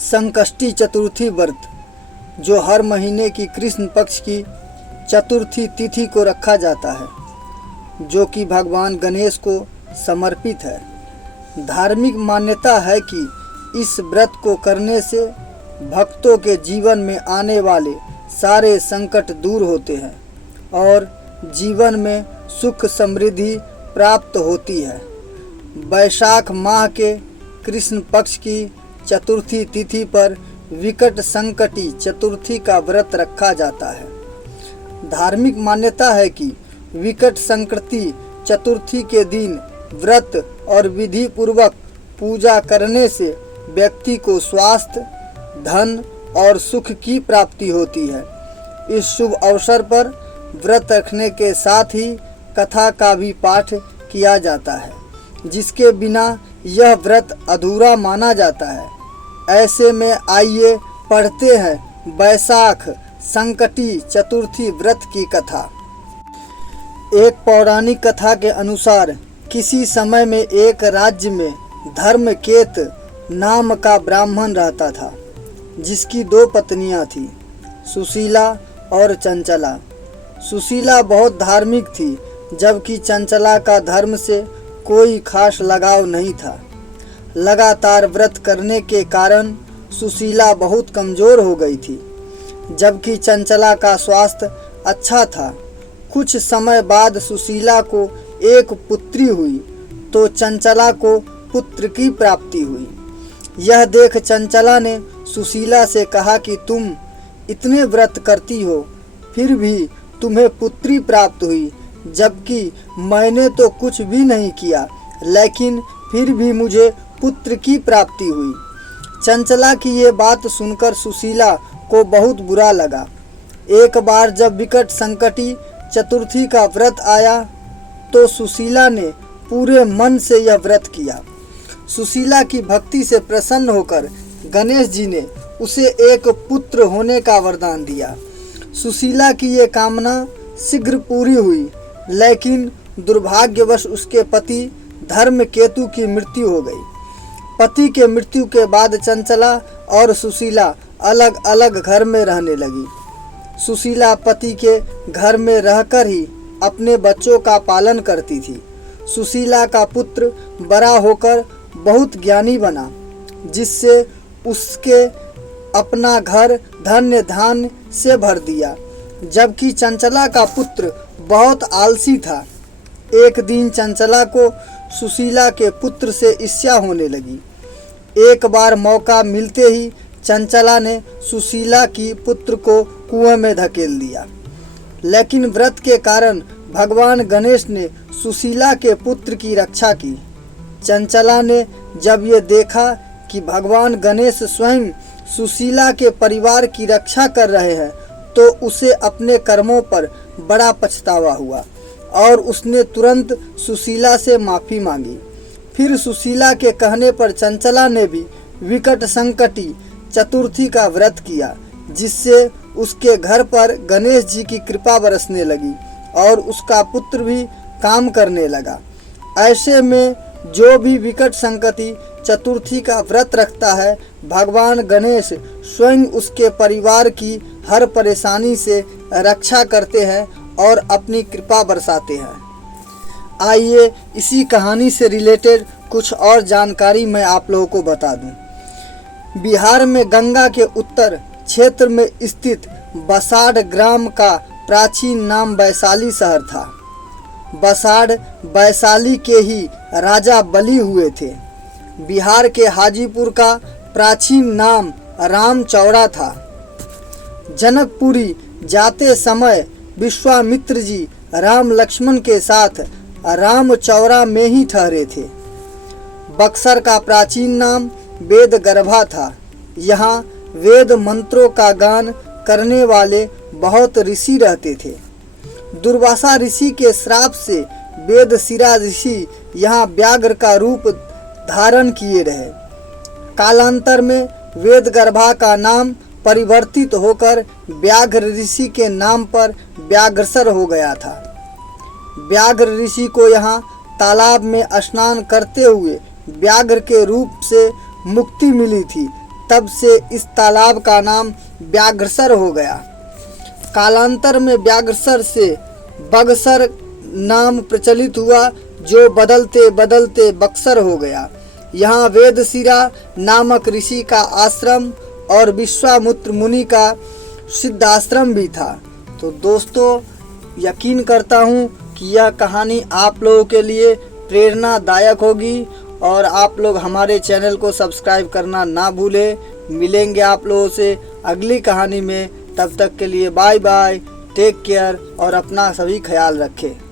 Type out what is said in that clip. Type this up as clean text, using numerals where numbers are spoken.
संकष्टी चतुर्थी व्रत, जो हर महीने की कृष्ण पक्ष की चतुर्थी तिथि को रखा जाता है, जो कि भगवान गणेश को समर्पित है। धार्मिक मान्यता है कि इस व्रत को करने से भक्तों के जीवन में आने वाले सारे संकट दूर होते हैं और जीवन में सुख समृद्धि प्राप्त होती है। वैशाख माह के कृष्ण पक्ष की चतुर्थी तिथि पर विकट संकटी चतुर्थी का व्रत रखा जाता है। धार्मिक मान्यता है कि विकट संकटी चतुर्थी के दिन व्रत और विधि पूर्वक पूजा करने से व्यक्ति को स्वास्थ्य, धन और सुख की प्राप्ति होती है। इस शुभ अवसर पर व्रत रखने के साथ ही कथा का भी पाठ किया जाता है, जिसके बिना यह व्रत अधूरा माना जाता है। ऐसे में आइए पढ़ते हैं वैशाख संकटी चतुर्थी व्रत की कथा। एक पौराणिक कथा के अनुसार किसी समय में एक राज्य में धर्मकेत नाम का ब्राह्मण रहता था, जिसकी 2 पत्नियां थीं, सुशीला और चंचला। सुशीला बहुत धार्मिक थी, जबकि चंचला का धर्म से कोई खास लगाव नहीं था। लगातार व्रत करने के कारण सुशीला बहुत कमज़ोर हो गई थी, जबकि चंचला का स्वास्थ्य अच्छा था। कुछ समय बाद सुशीला को एक पुत्री हुई, तो चंचला को पुत्र की प्राप्ति हुई। यह देख चंचला ने सुशीला से कहा कि तुम इतने व्रत करती हो, फिर भी तुम्हें पुत्री प्राप्त हुई, जबकि मैंने तो कुछ भी नहीं किया, लेकिन फिर भी मुझे पुत्र की प्राप्ति हुई। चंचला की ये बात सुनकर सुशीला को बहुत बुरा लगा। एक बार जब विकट संकटी चतुर्थी का व्रत आया, तो सुशीला ने पूरे मन से यह व्रत किया। सुशीला की भक्ति से प्रसन्न होकर गणेश जी ने उसे एक पुत्र होने का वरदान दिया। सुशीला की ये कामना शीघ्र पूरी हुई, लेकिन दुर्भाग्यवश उसके पति धर्मकेतु की मृत्यु हो गई। पति के मृत्यु के बाद चंचला और सुशीला अलग अलग घर में रहने लगी। सुशीला पति के घर में रहकर ही अपने बच्चों का पालन करती थी। सुशीला का पुत्र बड़ा होकर बहुत ज्ञानी बना, जिससे उसके अपना घर धन्य धान्य से भर दिया, जबकि चंचला का पुत्र बहुत आलसी था। एक दिन चंचला को सुशीला के पुत्र से ईर्ष्या होने लगी। एक बार मौका मिलते ही चंचला ने सुशीला की पुत्र को कुएं में धकेल दिया, लेकिन व्रत के कारण भगवान गणेश ने सुशीला के पुत्र की रक्षा की। चंचला ने जब ये देखा कि भगवान गणेश स्वयं सुशीला के परिवार की रक्षा कर रहे हैं, तो उसे अपने कर्मों पर बड़ा पछतावा हुआ और उसने तुरंत सुशीला से माफ़ी मांगी। फिर सुशीला के कहने पर चंचला ने भी विकट संकटी चतुर्थी का व्रत किया, जिससे उसके घर पर गणेश जी की कृपा बरसने लगी और उसका पुत्र भी काम करने लगा। ऐसे में जो भी विकट संकटी चतुर्थी का व्रत रखता है, भगवान गणेश स्वयं उसके परिवार की हर परेशानी से रक्षा करते हैं और अपनी कृपा बरसाते हैं। आइए इसी कहानी से रिलेटेड कुछ और जानकारी मैं आप लोगों को बता दूं। बिहार में गंगा के उत्तर क्षेत्र में स्थित बसाड़ ग्राम का प्राचीन नाम वैशाली शहर था। बसाड़ वैशाली के ही राजा बलि हुए थे। बिहार के हाजीपुर का प्राचीन नाम रामचौड़ा था। जनकपुरी जाते समय विश्वामित्र जी राम लक्ष्मण के साथ रामचौरा में ही ठहरे थे। बक्सर का प्राचीन नाम वेदगर्भा था। यहाँ वेद मंत्रों का गान करने वाले बहुत ऋषि रहते थे। दुर्वासा ऋषि के श्राप से वेदशिरा ऋषि यहाँ व्याघ्र का रूप धारण किए रहे। कालांतर में वेदगर्भा का नाम परिवर्तित होकर व्याघ्र ऋषि के नाम पर व्याघ्रसर हो गया था। व्याघ्र ऋषि को यहाँ तालाब में स्नान करते हुए व्याघ्र के रूप से मुक्ति मिली थी, तब से इस तालाब का नाम व्याघ्रसर हो गया। कालांतर में व्याघ्रसर से बगसर नाम प्रचलित हुआ, जो बदलते बदलते बक्सर हो गया। यहाँ वेदशिरा नामक ऋषि का आश्रम और विश्वामित्र मुनि का सिद्धाश्रम भी था। तो दोस्तों, यकीन करता हूँ कि यह कहानी आप लोगों के लिए प्रेरणादायक होगी और आप लोग हमारे चैनल को सब्सक्राइब करना ना भूलें। मिलेंगे आप लोगों से अगली कहानी में। तब तक के लिए बाय बाय, टेक केयर और अपना सभी ख्याल रखें।